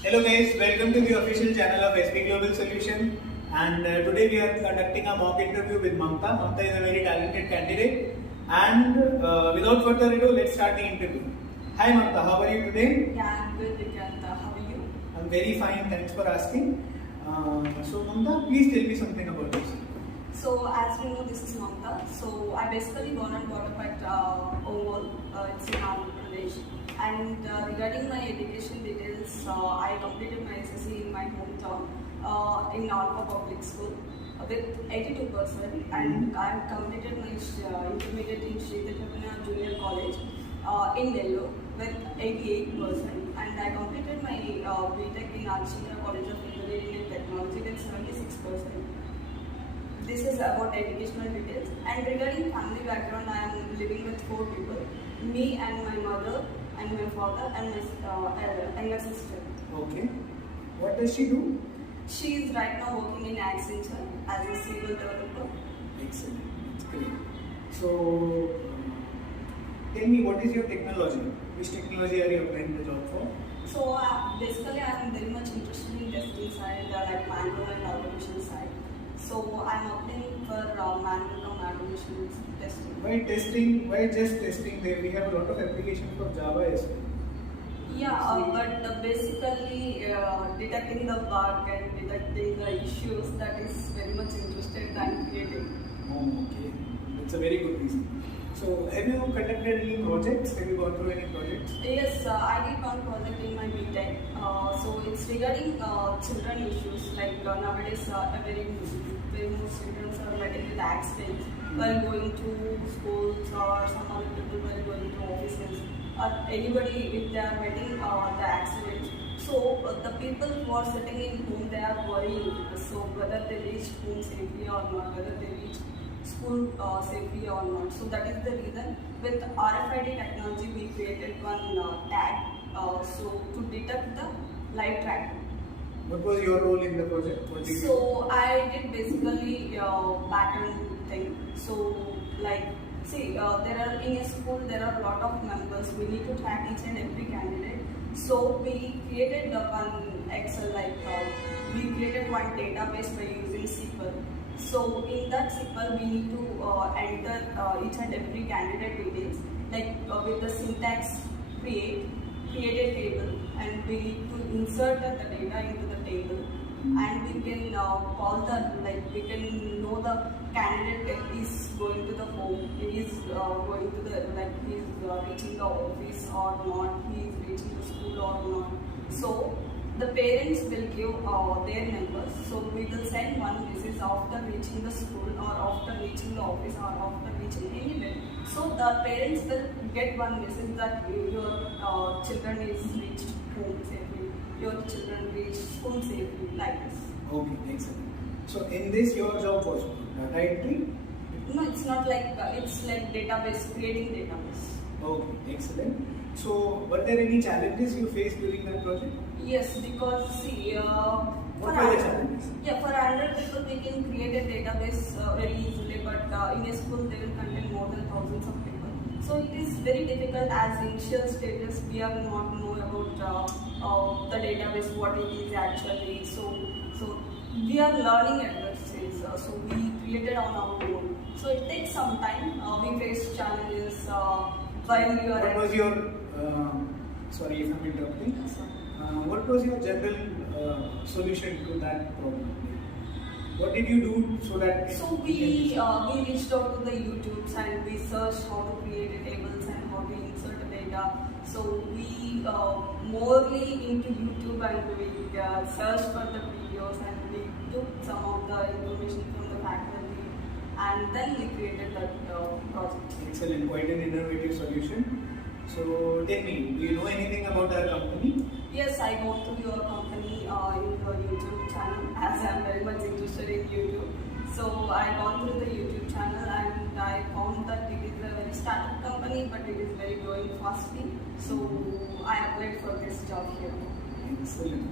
Hello guys, welcome to the official channel of SP Global Solution. And today we are conducting a mock interview with Mamta. Mamta is a very talented candidate. And without further ado, let's start the interview. Hi Mamta, how are you today? Yeah, I'm good, Vikanta. How are you? I'm very fine, thanks for asking. So Mamta, please tell me something about this. So, as we know, this is Mamta. So, I basically born and brought up at Ongol. It's in Andhra Pradesh. And regarding my education details, I completed my SSC in my hometown in Alpha Public School with 82%, and I have completed my intermediate in Sri Devanna Junior College in Nellore with 88%, and I completed my B.Tech in Alchingra College of Engineering and Technology with 76%. This is about educational details. And regarding family background, I am living with 4 people: me and my mother, and my father, and my sister. Okay. What does she do? She is right now working in Accenture as a civil developer. Excellent. That's great. So, tell me, what is your technology? Which technology are you applying the job for? So basically, I am very much interested in testing side, like manual and automation side. So I'm applying for manual and automation testing. Why testing? Why just testing? There we have a lot of applications for Java as well. Yeah, but basically detecting the bug and detecting the issues, that is very much interested and creative. Oh, okay. That's a very good reason. So, have you conducted any projects? Have you gone through any projects? Yes, I did one project in my B.Tech. So it's regarding children issues. Like nowadays, very most children are meeting with accidents while going to schools, or some other people while going to offices. Anybody, if they are meeting the accidents. So the people who are sitting in home, they are worrying. So whether they reached home safely or not, whether they reached school safely or not. So that is the reason with RFID technology we created one tag so to detect the live tracking. What was your role in the project? What did you do? So I did basically backend thing. So like see there are in a school there are a lot of members. We need to track each and every candidate. So we created one Excel, like we created one database by using SQL. So in that SQL we need to enter each and every candidate details, like with the syntax create a table, and we need to insert the data into the table, and we can call the, like we can know the candidate is going to the home, he is going to the, like he is reaching the office or not, he is reaching the school or not. So the parents will give their numbers. So we will send one message after reaching the school, or after reaching the office, or after reaching anywhere. So the parents will get one message that your children is reached home safely, your children reached school safely, like this. Okay, excellent. So in this, your job was data entry? No, it's not like it's like database, creating database. Okay, excellent. So, were there any challenges you faced during that project? Yes, because see, What were the challenges? yeah, for 100 people we can create a database very easily, but in a school they will contain more than thousands of people. So it is very difficult as initial stages. We are not know about the database, what it is actually. So we are learning at that stage. So we created on our own. So it takes some time. We face challenges while you are. What was your sorry if I'm interrupting. What was your general solution to that problem? What did you do so that? So we reached out to the YouTubes, and we searched how to create tables and how to insert the data. So we morely into YouTube, and we searched for the videos, and we took some of the information from the faculty, and then we created that project. Excellent, quite an innovative solution. So tell me, do you know anything about our company? Yes, I go to your company in your YouTube channel, as I am very much interested in YouTube. So I gone through the YouTube channel, and I found that it is a very startup company, but it is very growing fastly. So I applied for this job here. Excellent.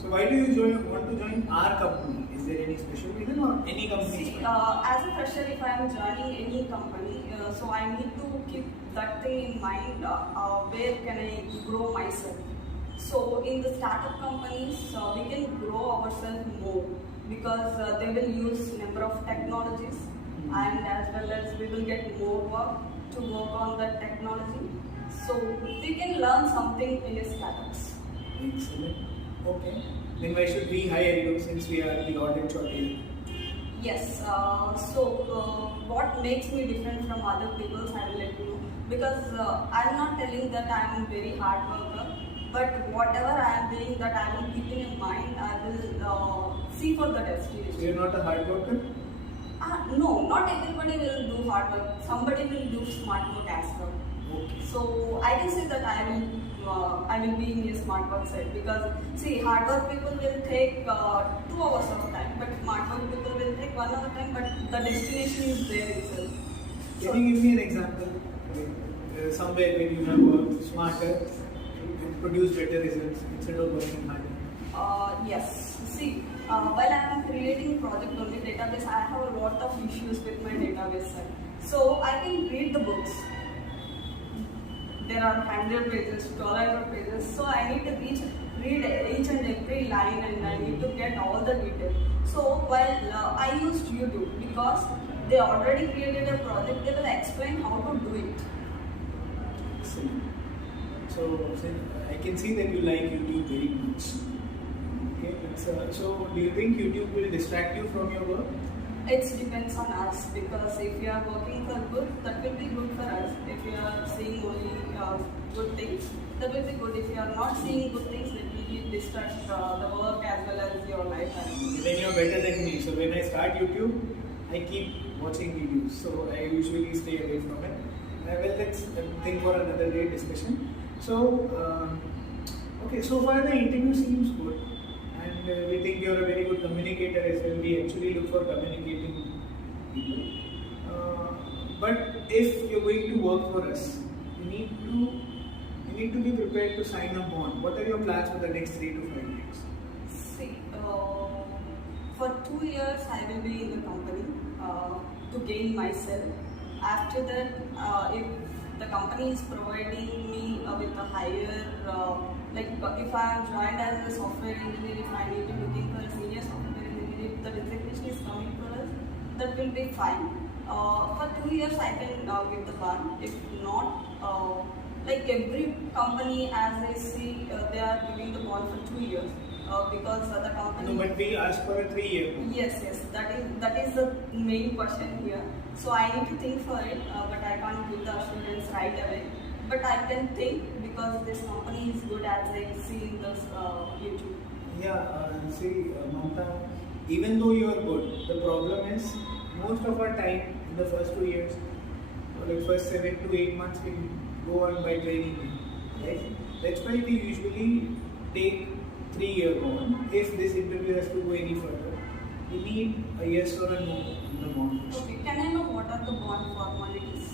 So why do you want to join our company? Is there any special reason, or any company? See, as a fresher, if I am joining any company, so I need to keep that thing in mind. Where can I grow myself? So in the startup companies, we can grow ourselves more because they will use number of technologies, and as well as we will get more work to work on that technology. So we can learn something in the startups. Excellent. Okay. Then why should we hire you since we are the audience shortage? Yes. What makes me different from other people, I will let you know. Because I'm not telling that I'm very hard worker, but whatever I am doing, that I will keep in mind. I will see for the destination. So you're not a hard worker? No, not everybody will do hard work. Somebody will do smart work as well. Okay. So I can say that I will be in a smart work side, because see, hard work people will take 2 hours of time, but smart work people will take 1 hour time, but the destination is there itself. Can you give me an example? Somewhere when you have worked smarter, you can produce better results instead of working harder. Yes. See, while I am creating project only database, I have a lot of issues with my database side. So I can read the books. There are 100 pages, 1200 pages. So I need to read each and every line, and I need to get all the details. So while I used YouTube, because they already created a project, they will explain how to do it. So I can see that you like YouTube very much. Okay, so do you think YouTube will distract you from your work? It depends on us, because if you are working for good, that will be good for us. If you are seeing only good things, that will be good. If you are not seeing good things, that will distract the work as well as your life. Then you are better than me. So when I start YouTube, I keep watching videos. So I usually stay away from it. Well, let's think for another day discussion. So, okay, so far the interview seems good, and we think you're a very good communicator as well. We actually look for communicating people. But if you're going to work for us, you need to be prepared to sign a bond. What are your plans for the next 3 to 5 years? See, for 2 years I will be in the company to gain myself. After that, if the company is providing me with a higher, if I am joined as a software engineer, if I need to be looking for a senior software engineer, if the designation is coming for us, that will be fine. For 2 years I can get the bond. If not, like every company, as I see, they are giving the bond for 2 years. Because the company. No, but we asked for a 3 year. Yes, that is the main question here. So I need to think for it, but I can't give the assurance right away. But I can think, because this company is good, as I see in this YouTube. Yeah, see, Mamta, even though you are good, the problem is most of our time in the first 2 years, or like first 7 to 8 months, we go on by training, right? That's why we usually take 3-year bond. If this interview has to go any further, we need a yes or a no in the bond. Okay, can I know what are the bond formalities?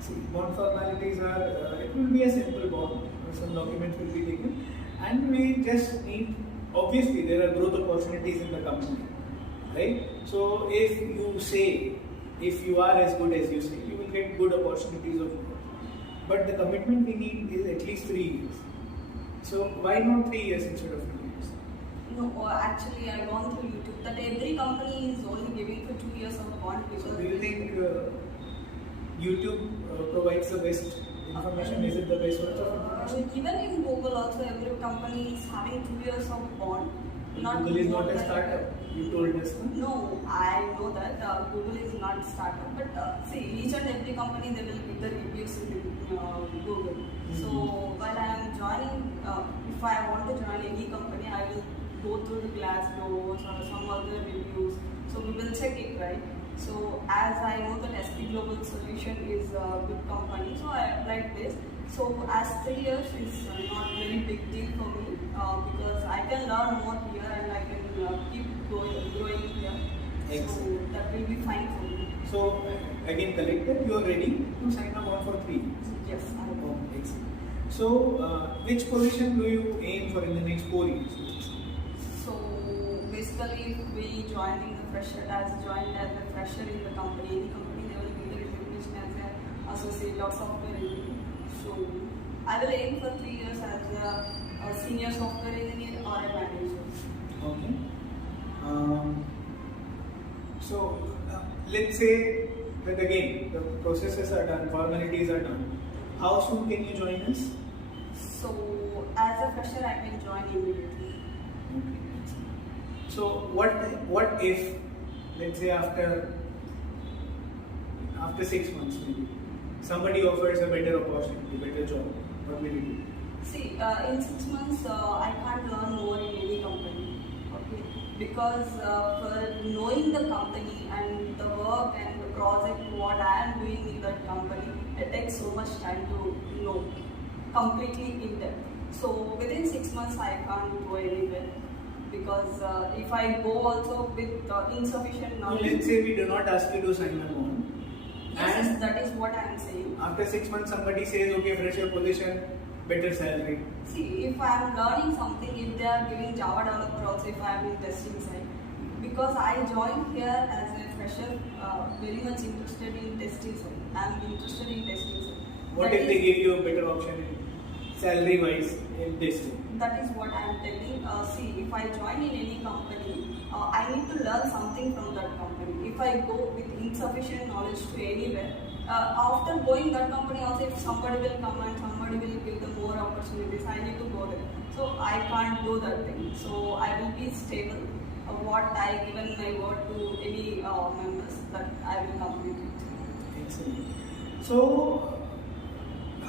See, bond formalities are, it will be a simple bond, some documents will be taken, and we just need, obviously there are growth opportunities in the company, right? So if you are as good as you say, you will get good opportunities of growth. But the commitment we need is at least 3 years. So why not 3 years instead of 2 years? No, actually I gone through YouTube that every company is only giving for 2 years of bond. So do you think YouTube provides the best information? Is it the best source of information? Even in Google also, every company is having 2 years of bond. Google is not a startup. You told us. No, I know that Google is not a startup, but see, each and every company, they will give the reviews in Google. So while I am joining, if I want to join any company, I will go through the Glassdoor or some other reviews. So we will check it, right? So as I know that SP Global Solution is a good company, so I applied this. So as 3 years is not very big deal for me, because I can learn more here and I can keep growing here. Excellent. So that will be fine for me. So again, collected, you are ready to sign up on for 3 years. Yes, I will. Excellent. So which position do you aim for in the next 4 years? So basically, if we join in the fresher, as a fresher in the company, any company, they will give the recognition as an associate or software engineer. So I will aim for 3 years as a a senior software engineer or a manager. Okay. So let's say that again the processes are done, formalities are done. How soon can you join us? So as a fresher, I can join immediately. Okay. So what if, let's say after 6 months maybe somebody offers a better opportunity, better job, what will you do? See, in 6 months, I can't learn more in any company. Okay, because for knowing the company and the work and the project, what I am doing in that company, it takes so much time to know completely in depth. So within 6 months, I can't go anywhere. Because if I go also with insufficient So knowledge. let's say we do not ask you to sign a bond. Yes, And that is what I am saying. after 6 months somebody says, okay, fresher position, better salary. See, if I am learning something, if they are giving Java developer also, if I am in testing side, because I joined here as a fresher, very much interested in testing side. I am interested in testing side. What That if they is- give you a better option in salary wise in testing? That is what I am telling. See, if I join in any company, I need to learn something from that company. If I go with insufficient knowledge to anywhere, after going that company also, if somebody will come and somebody will give the more opportunities, I need to go there. So I can't do that thing. So I will be stable. What I given my word to any members, that I will complete it. Excellent. So,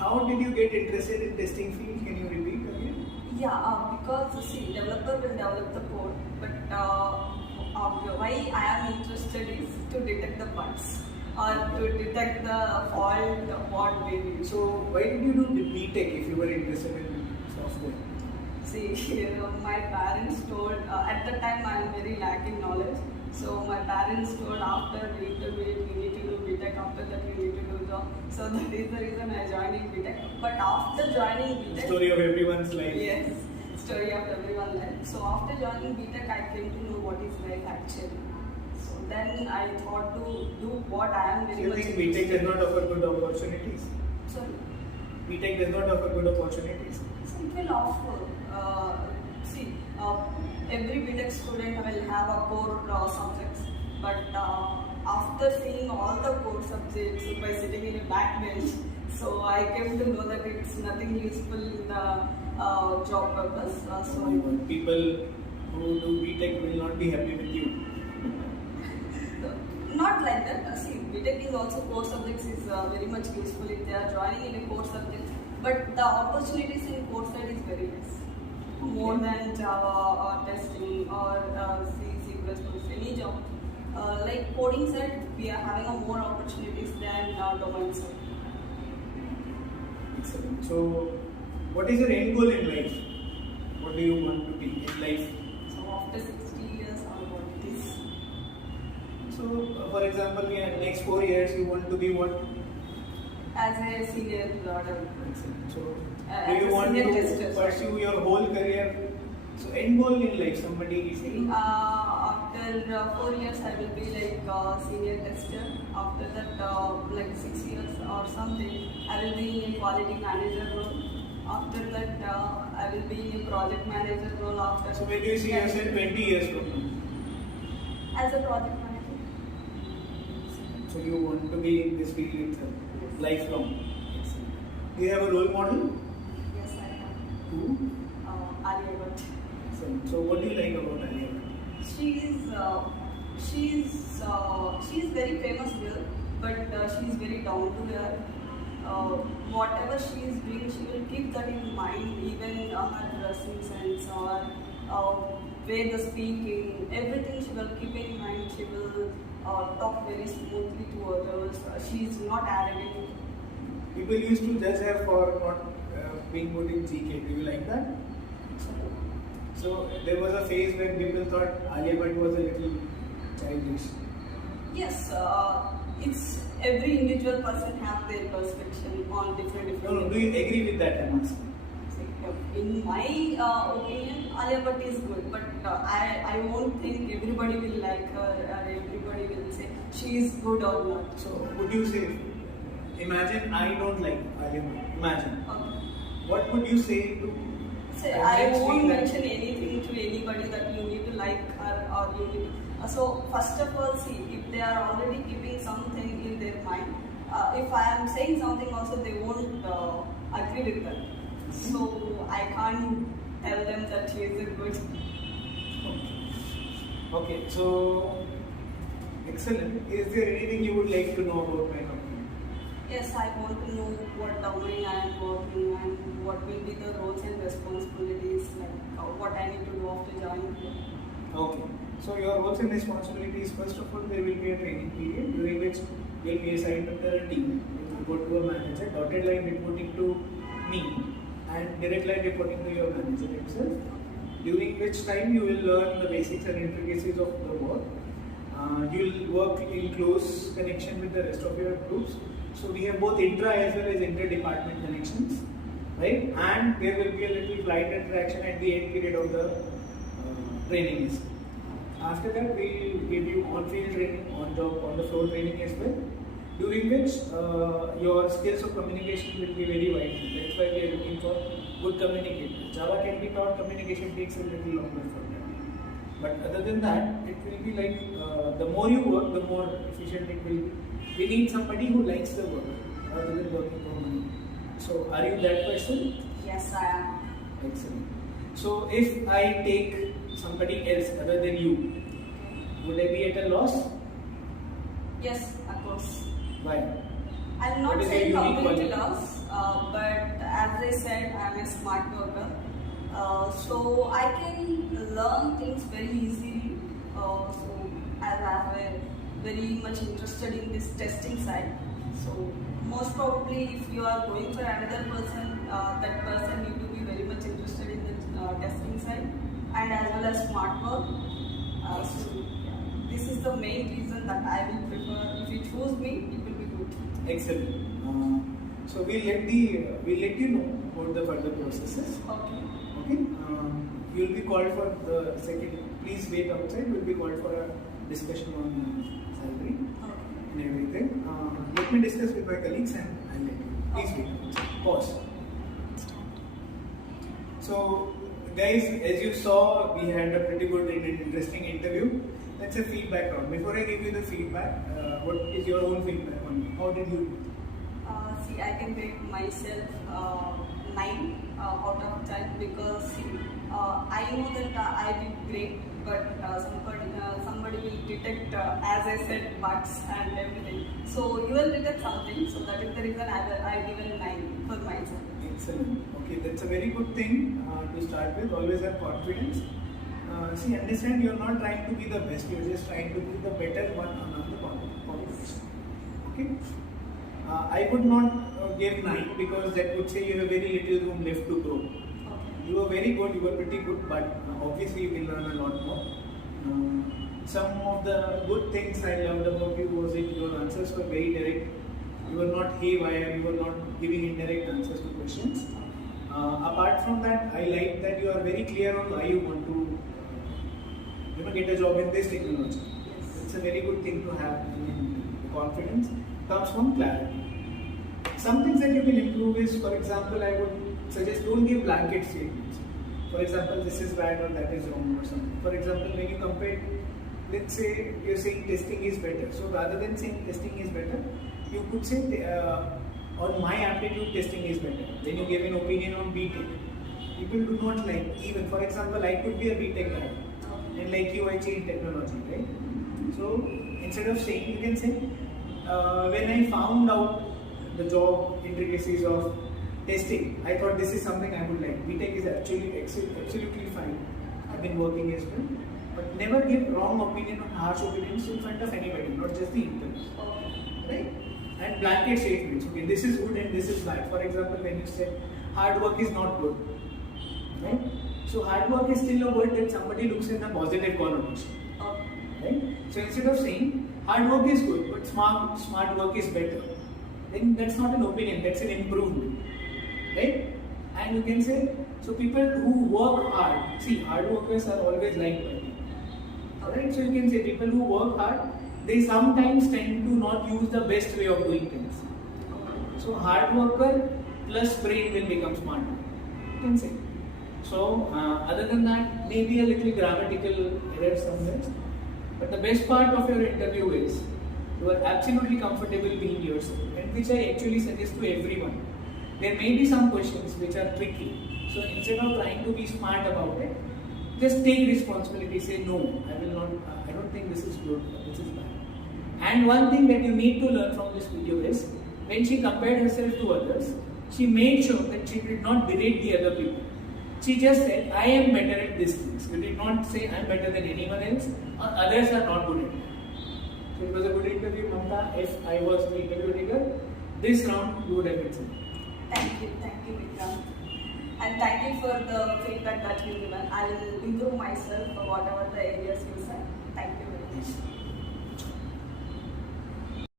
how did you get interested in testing field? Can you repeat again? Yeah, because see, developer will develop the code, but why I am interested is to detect the bugs or to detect the fault what we do. So, why did you do the B.Tech if you were interested in software? See, my parents told at the time I am very lacking knowledge. So my parents told after we intermediate we need to do B.Tech, after that we need to do job. So that is the reason I joined in B.Tech. But after joining B.Tech, Story of everyone's life. yes, story of everyone's life. So after joining B.Tech, I came to know what is life actually. So then I thought to do what I am Do very you much think B.Tech does not offer good opportunities? Sorry. B.Tech does not offer good opportunities. So it will offer. See, every B.Tech student will have a core subjects, but after seeing all the core subjects by sitting in a back bench, so I came to know that it's nothing useful in the job purpose. So People who do B.Tech will not be happy with you. not like that. See, B.Tech is also core subjects is very much useful if they are joining in a core subject, but the opportunities in core side is very less. More than Java or testing or C, C++, any job. Like coding side, we are having a more opportunities than domain side. Excellent. So, what is your end goal in life? What do you want to be in life? So after 60 years, I want this. So, for example, in the next 4 years, you want to be what? As a senior developer. Excellent. So, do As you a want senior to tester, sorry. pursue your whole career? So, end goal in life, somebody is See, after 4 years, I will be like senior tester. After that, like 6 years or something, I will be in a quality manager role. After that, I will be in a project manager role. After So, where do you see yourself 20 years from now? as a project manager. So, you want to be in this field itself, Yes. lifelong. Do you have a role model? Yes, I have. Who? Alia Bhatt. So, what do you like about Alia? She's very famous girl, but she's very down to earth. Whatever she is doing, she will keep that in mind, even her dressing sense or way the speaking, everything she will keep in mind. She will talk very smoothly to others. She is not arrogant. People used to judge her for not being good in GK. Do you like that? So there was a phase when people thought Alia Bhatt was a little childish. Yes, it's every individual person have their perception on different. No, do you agree with that, I'm asking? In my opinion, Alia Bhatt is good, but I won't think everybody will like her or everybody will say she is good or not. So would you say, imagine I don't like Alia Bhatt. Imagine. What would you say to Say, And I let's won't feel that. mention anything to anybody that you need to like her or you need. So first of all, see if they are already keeping something in their mind. If I am saying something, also they won't agree with that. So I can't tell them that she is a good. Okay, so excellent. Is there anything you would like to know about my company? Yes, I want to know what domain I am working and what will be the roles and responsibilities, like what I need to do after joining here. Okay. So your roles and responsibilities, first of all, there will be a training period during which you will be assigned under a team. You will report to a manager, dotted line reporting to me, and direct line reporting to your manager himself. During which time you will learn the basics and intricacies of the work. You will work in close connection with the rest of your groups. So we have both intra as well as inter-department connections, right? And there will be a little client interaction at the end period of the training. After that, we will give you on-field training, on-the-floor training as well, during which your skills of communication will be very wide. That's why we are looking for good communicators. Java can be taught, communication takes a little longer for them. But other than that, it will be like the more you work, the more efficient it will be. We need somebody who likes the work rather than working for money. So, are you that person? Yes, I am. Excellent. So, if I take somebody else other than you, would I be at a loss? Yes, of course. Why? I'm not What is saying your unique completely quality? loss, but as I said, I'm a smart worker. So I can learn things very easily. So as I am very much interested in this testing side. So most probably, if you are going for another person, that person need to be very much interested in the testing side and as well as smart work. So yeah, this is the main reason that I will prefer. If you choose me, it will be good. Excellent. So we'll let you know about the further processes. Okay. Okay. You'll be called for the second. Please wait outside. We'll be called for a discussion on salary and everything. Let me discuss with my colleagues and I'll let you. Please wait. Pause. So, guys, as you saw, we had a pretty good and interesting interview. That's a feedback round. Before I give you the feedback, what is your own feedback on me? How did you? See, I can rate myself 9 out of 10 because I know that I did great, but somebody will detect, as I said, bugs and everything. So you will detect something. So that is the reason I given 9 for myself. Excellent. Okay, that's a very good thing to start with. Always have confidence. See, understand you're not trying to be the best. You're just trying to be the better one among the competition. Okay. I would not give 9 because that would say you have very little room left to grow. You were very good, you were pretty good, but obviously you can learn a lot more. Some of the good things I loved about you was that your answers were very direct. You were not haywire, you were not giving indirect answers to questions. Apart from that, I like that you are very clear on why you want to get a job in this technology. It's a very good thing to have. Confidence comes from clarity. Some things that you can improve is, for example, I would suggest don't give blanket statements. For example, this is bad or that is wrong or something. For example, when you compare, let's say you're saying testing is better. So rather than saying testing is better, you could say on my aptitude testing is better. Then you give an opinion on B.Tech. People do not like, even for example, I could be a B.Tech guy. And like you, I changed technology, right? So instead of saying, you can say, when I found out the job intricacies of testing, I thought this is something I would like. B.Tech is actually absolutely fine. I've been working as well. But never give wrong opinion or harsh opinions in front of anybody, not just the interns. Right? And blanket statements. Okay, this is good and this is bad. For example, when you say hard work is not good. Right? So hard work is still a word that somebody looks in a positive connotation. Right? So instead of saying hard work is good, but smart work is better, then that's not an opinion, that's an improvement. Right? And you can say, so people who work hard, see, hard workers are always liked by people. Alright, so you can say people who work hard, they sometimes tend to not use the best way of doing things. So hard worker plus brain will become smart. You can say. So other than that, maybe a little grammatical error somewhere. But the best part of your interview is you are absolutely comfortable being yourself, and which I actually suggest to everyone. There may be some questions which are tricky. So instead of trying to be smart about it, just take responsibility. Say no, I will not. I don't think this is good. This is bad. And one thing that you need to learn from this video is when she compared herself to others, she made sure that she did not berate the other people. She just said, I am better at these things. You did not say I am better than anyone else or others are not good at it. So it was a good interview, Mamta. If I was the interview taker, this round you would have been said. Thank you, Vikram. And thank you for the feedback that you given. I will improve myself for whatever the areas you said. Thank you very much.